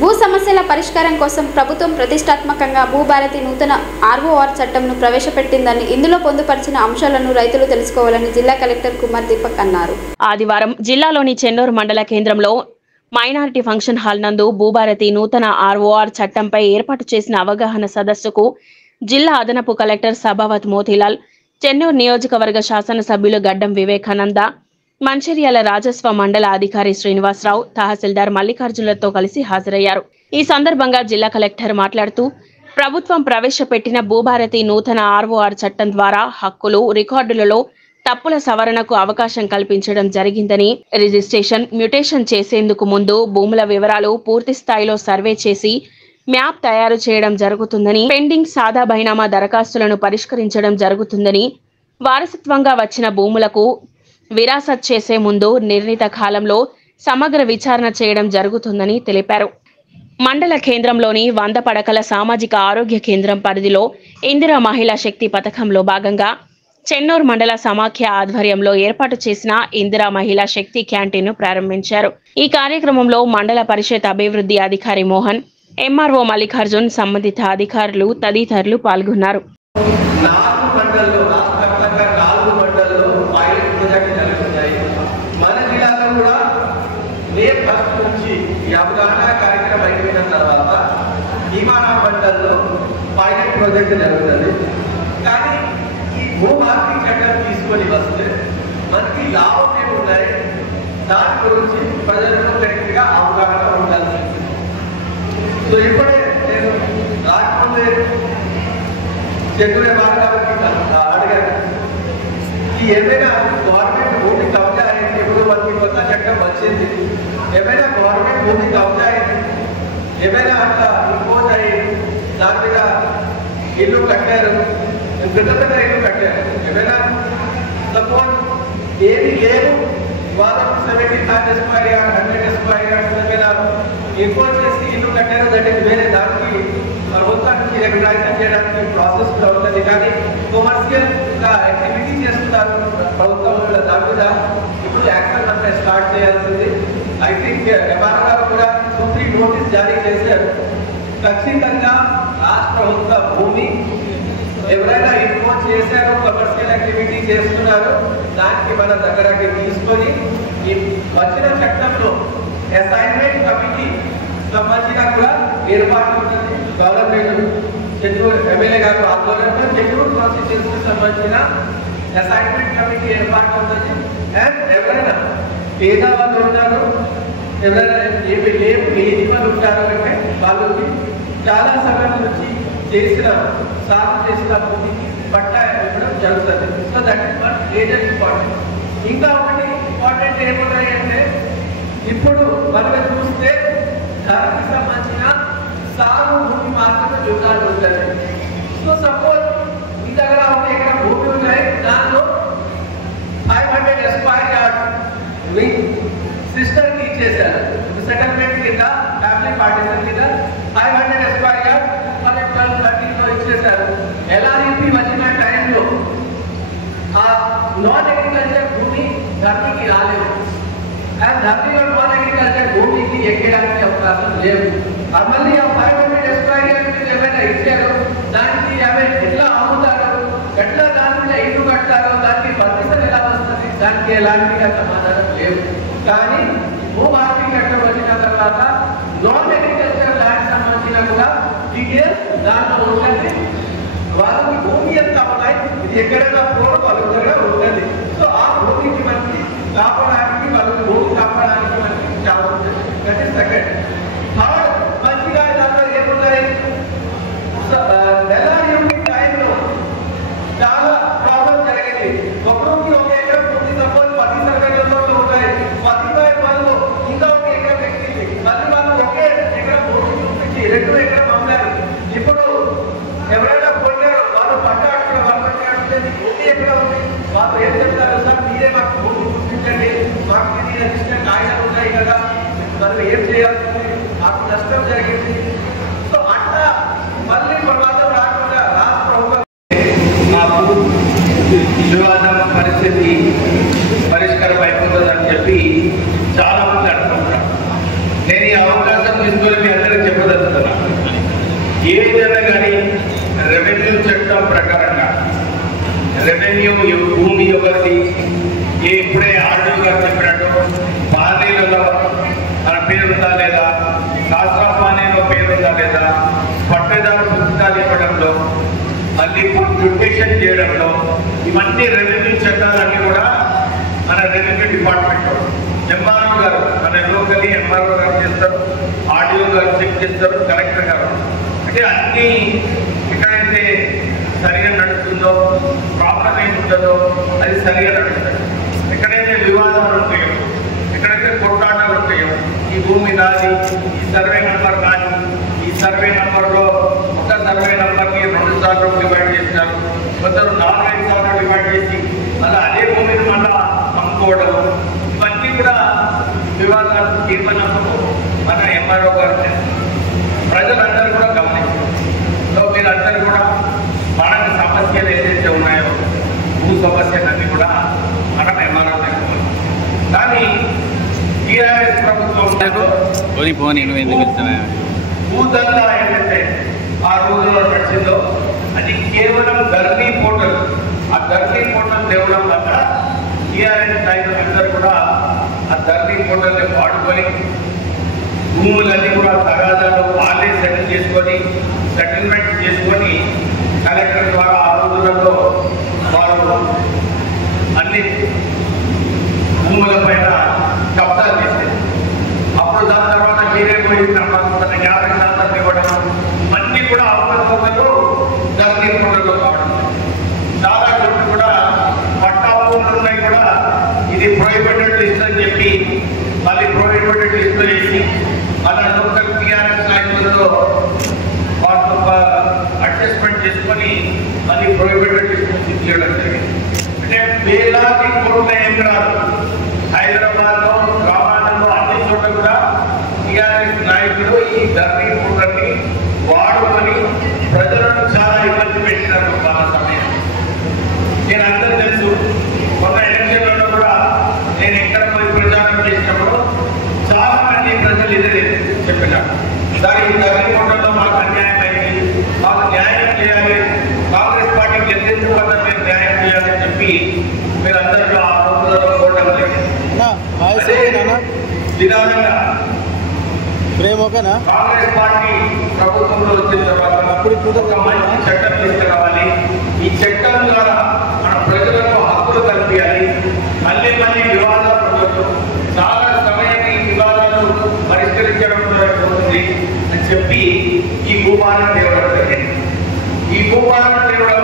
భూ సమస్యల పరిష్కారం కోసం ప్రభుత్వం ప్రతిష్టాత్మకంగా భూభారతి నూతన ఆర్ఓఆర్ చట్టంను ప్రవేశపెట్టిందని, ఇందులో పొందుపరిచిన అంశాలను రైతులు తెలుసుకోవాలని జిల్లా కలెక్టర్ కుమార్ దీపక్ అన్నారు. ఆదివారం జిల్లాలోని చెన్నూరు మండల కేంద్రంలో మైనారిటీ ఫంక్షన్ హాల్ నందు భూభారతి నూతన ఆర్ఓఆర్ చట్టంపై ఏర్పాటు చేసిన అవగాహన సదస్సుకు జిల్లా అదనపు కలెక్టర్ సభావత్ మోతీలాల్, చెన్నూరు నియోజకవర్గ శాసనసభ్యులు గడ్డం వివేకానంద, మంచిర్యాల రాజస్వ మండల అధికారి శ్రీనివాసరావు, తహసీల్దార్ మల్లికార్జునులతో కలిసి హాజరయ్యారు. ఈ సందర్భంగా జిల్లా కలెక్టర్ మాట్లాడుతూ, ప్రభుత్వం ప్రవేశపెట్టిన భూభారతి నూతన ఆర్ఓఆర్ చట్టం ద్వారా హక్కులు, రికార్డులలో తప్పుల సవరణకు అవకాశం కల్పించడం జరిగిందని, రిజిస్ట్రేషన్, మ్యూటేషన్ చేసేందుకు ముందు భూముల వివరాలు పూర్తి స్థాయిలో సర్వే చేసి మ్యాప్ తయారు చేయడం జరుగుతుందని, పెండింగ్ సాదా బైనామా దరఖాస్తులను పరిష్కరించడం జరుగుతుందని, వారసత్వంగా వచ్చిన భూములకు విరాసత్ చేసే ముందు నిర్ణీత కాలంలో సమగ్ర విచారణ చేయడం జరుగుతుందని తెలిపారు. మండల కేంద్రంలోని 100 పడకల సామాజిక ఆరోగ్య కేంద్రం పరిధిలో ఇందిరా మహిళా శక్తి పథకంలో భాగంగా చెన్నూరు మండల సమాఖ్య ఆధ్వర్యంలో ఏర్పాటు చేసిన ఇందిరా మహిళా శక్తి క్యాంటీన్ను ప్రారంభించారు. ఈ కార్యక్రమంలో మండల పరిషత్ అభివృద్ధి అధికారి మోహన్, ఎంఆర్ఓ మల్లికార్జున్, సంబంధిత అధికారులు తదితరులు పాల్గొన్నారు. కార్యక్రమం అయిపోయిన తర్వాత భీమానా మండలంలో పైలట్ ప్రాజెక్ట్ జరుగుతుంది. కానీ ఈ భూభారతి చట్టం తీసుకొని వస్తే మనకి లాభం ఏమున్నాయి, దాని గురించి ప్రజలకు కరెక్ట్గా అవగాహన ఉండాలి. సో ఇప్పుడే నేను రాకముందే చెన్నూరు గారికి అడిగాను, ఈ ఏమైనా గవర్నమెంట్ భూమి కబ్జా అయింది, ఇప్పుడు మనకి కొత్త చట్టం వచ్చింది, ఏమైనా గవర్నమెంట్ భూమి కబ్జా అయింది, ఏమైనా అట్లా ఇంపోజ్ అయ్యి దాని మీద ఇల్లు కట్టారు, పెద్ద పెద్ద ఇల్లు కట్టారు, ఏమైనా సపోజ్ ఏది లేదు వాళ్ళకు 75 స్క్వేర్ యార్డ్ 100 స్క్వేర్ యార్డ్ ఏమైనా ఇంపోజ్ చేసి ఇల్లు కట్టారు, దట్ ఈస్ వేరే, దానికి ప్రభుత్వానికి రెగ్యులైజేషన్ చేయడానికి ప్రాసెస్ కూడా ఉంటుంది. కానీ కమర్షియల్ యాక్టివిటీ చేస్తున్నారు ప్రభుత్వం, దాని మీద ఇప్పుడు యాక్షన్ అంతా స్టార్ట్ చేయాల్సింది. ఐ థింక్ ఎంఆర్ఓ గారు కూడా 2-3 నోటీస్ జారీ చేశారు. ఖచ్చితంగా రాష్ట్ర ప్రభుత్వ భూమి ఎవరైనా ఇన్ఫోర్స్ చేశారో, కమర్షియల్ యాక్టివిటీ చేస్తున్నారు, దానికి మన దగ్గరకి తీసుకొని ఈ వచ్చిన చట్టంలో అసైన్మెంట్ కమిటీ సంబంధించిన కూడా ఏర్పాటు ఉంటుంది. గవర్నమెంట్ చెన్నూరు ఎమ్మెల్యే గారు ఆధ్వర్యంలో చెన్నూరు కాన్స్టిట్యూన్సీకి సంబంధించిన అసైన్మెంట్ కమిటీ ఏర్పాటు ఉంటుంది. అండ్ ఎవరైనా పేద వాళ్ళు ఉంటారు, ఎవరైనా ఏమి లేవు లేని వాళ్ళు ఉంటారు అంటే వాళ్ళకి చాలా సమయం నుంచి సాగు చేసిన భూమికి పట్టా ఇవ్వడం జరుగుతుంది. So that is one major important. ఇంకా ఒకటి ఇంపార్టెంట్ ఏమున్నాయి అంటే, ఇప్పుడు మనం చూస్తే ధరకి సంబంధించిన సాగు భూమి మాత్రమే వివరాలు ఉంటుంది. సో సపోజ్ మీ దగ్గర ఒక ఎకరం భూమి ఉన్నాయి, దాంట్లో 500 స్క్వేర్ యార్డ్ మీ సిస్టర్కి ఇచ్చేసారు, సెటిల్మెంట్ కింద ఫ్యామిలీ పార్టీషన్ కింద 500 స్క్వేర్ యార్డ్ 12-13లో ఇచ్చేసారు. ఎల్ఆర్ఈపీ వచ్చిన టైంలో ఆ నాన్ అగ్రికల్చర్ భూమి ధర్మీకి రాలేదు, అండ్ ధర్మీలో నాన్ అగ్రికల్చర్ భూమికి ఎక్కడానికి అవకాశం లేవు. మళ్ళీ ఆ 500 స్క్వేర్ యార్డ్ మీరు ఏమైనా ఇచ్చారు, దానికి అవి ఎట్లా అమ్ముతారు, ఎట్లా దాని మీద ఇల్లు కట్టారో, దానికి పర్మిషన్ ఎలా వస్తుంది, దానికి ఎలాంటి సమాధానం లేవు. కానీ భూభారతి చట్టం వచ్చిన తర్వాత నాన్ అగ్రికల్చర్ ల్యాండ్ సంబంధించిన కూడా డీటెయిల్స్ దాంట్లో ఉంటుంది. వాళ్ళకి భూమి ఎంత ఉన్నాయి, ఇది ఎక్కడైనా కూడా వాళ్ళ దగ్గర ఉంటుంది. సో ఆ భూమికి మనకి కాపాడడానికి, వాళ్ళకి భూమి కాపాడడానికి మనకి చాలా ఉంటుంది. That is second. థర్డ్, మంచిగా దాంట్లో ఏమున్నాయి, ఎల్ఆర్ఈపీ టైంలో చాలా ప్రాబ్లం జరిగింది. ఒకరికి ఒక ఎకరం భూమి సపోజ్ 10 సర్వేలలో ఉన్నాయి, 10/12 ఇంకా ఒక ఎకరం ఎక్కింది, మళ్ళీ వాళ్ళు ఒకే ఎకరం భూమి చూపించి 2 ఎకరం అమ్మారు. ఇప్పుడు ఎవరైనా కొన్నారు, వాళ్ళు పట్టా భూమి ఎక్కడ ఉంది, వాళ్ళు ఏం చెప్తారు, సార్ మీరే మాకు భూమి చూపించండి, మాకు ఇది రిజిస్టర్ కాగితాలు ఉన్నాయి కదా, మనం ఏం చేయాల్సింది, మాకు నష్టం జరిగింది. సో అట్లా మళ్ళీ ప్రమాదం రాకుండా రాష్ట్ర ప్రభుత్వం మాకు వివాదం పరిస్థితి పరిష్కారం అయిపోతుందని చెప్పి చాలా మంది అనుకుంటున్నారు. నేను ఈ అవకాశం తీసుకొని మీ అందరికీ ఇవన్నీ రెవెన్యూ చట్టాలన్నీ కూడా మన రెవెన్యూ డిపార్ట్మెంట్ ఎంఆర్ఓ గారు మన లోకల్ ఎంఆర్ఓ గారు చేస్తారు, ఆర్డీఓ గారు చెక్ చేస్తారు, కలెక్టర్ గారు. అంటే అన్ని ఎక్కడైతే సరిగా నడుస్తుందో, ప్రాబ్లం ఏముంటుందో అది సరిగా నడుస్తుంది. ఎక్కడైతే వివాదాలు ఉంటాయో, ఎక్కడైతే కొట్లాటలు ఉంటాయో, ఈ భూమి నాది, ఈ సర్వే నెంబర్ నాది, ఈ సర్వే నెంబర్లో ఒక సర్వే నెంబర్కి 2 సార్లు డివైడ్ చేస్తారు, కొందరు 4-5 సార్లు డివైడ్ చేసి మళ్ళీ అదే భూమిని మళ్ళీ అమ్ముకోవడం, ఇవన్నీ కూడా వివాదాలు తీర్మానము మన ఎంఆర్ఓ గారు చేస్తారు. ప్రజలందరూ కూడా గమనించారు. సో మీరందరూ కూడా మనకు సమస్యలు ఏదైతే ఉన్నాయో భూ సమస్యలన్నీ కూడా మనం ఎంఆర్ఓ తెలుసుకోవాలి. కానీ టీఆర్ఎస్ ప్రభుత్వం భూదందా ఏదైతే ఆ రోజుల్లో నడిచిందో అది కేవలం ధరణి పోర్టల్. ఆ ధరణి పోర్టల్ తేవడం వల్ల టీఆర్ఎస్ నాయకులందరూ కూడా ఆ ధరణి పోర్టల్ని వాడుకొని భూములన్నీ కూడా తగాదాలు వాళ్ళే సెటిల్మెంట్ చేసుకొని కలెక్టర్ ద్వారా ఆ రోజులలో వారు అన్ని భూముల పైన కబ్జాలు చేసేది. అప్పుడు దాని తర్వాత మీరే పోయి 50% ఇవ్వడం అన్నీ కూడా అవకతవకలు ధరణి పోర్టల్లో కావడం. చాలా చోట్ల కూడా పట్టా భూములు ఉన్నాయి కూడా ఇది ప్రొహిబిటెడ్ లిస్ట్ అని చెప్పి మళ్ళీ ప్రొహిబిటెడ్ లిస్ట్లో వేసి మన లోకల్ టీఆర్ఎస్ నాయకులతో వాటితో అడ్జస్ట్మెంట్ చేసుకొని మళ్ళీ ప్రొహిబిటెడ్ లిస్ట్ నుంచి తీయడం జరిగింది. అంటే వేలాది కోట్ల ఎకరాలు హైదరాబాద్లో, గ్రామాలలో అన్ని చోట్ల కూడా టీఆర్ఎస్ నాయకులు ఈ ధరణి పోర్టల్ని వాడుకొని ప్రజలను చాలా ఇబ్బంది పెట్టినారు. చాలా సమయం నేను అందరూ తెలుసు. మొన్న ఎలక్షన్లలో కూడా నేను ఎక్కడ పోయి ప్రచారం చేసినప్పుడు చాలా మంది ప్రజలు ఇదే చెప్పినారు, దానికి ధరణి పోర్టల్లో మాకు అన్యాయం అయింది, మాకు న్యాయం చేయాలి, కాంగ్రెస్ పార్టీకి గెలిచిన వల్ల మీరు న్యాయం చేయాలని చెప్పి మీరందరూ ఆ రోజులలో పోవడం జరిగింది. విధానంగా కాంగ్రెస్ పార్టీ ప్రభుత్వంలో వచ్చిన తర్వాత ఒక మంచి చట్టం తీసుకురావాలి, ఈ చట్టం ద్వారా మన ప్రజలకు హక్కులు కల్పించాలి, మళ్ళీ వివాదాలు ఉండొచ్చు, చాలా సమయాన్ని వివాదాలు పరిష్కరించడం జరుగుతుంది అని చెప్పి ఈ భూభారం తేవడం జరిగింది. ఈ భూభారం తేవడం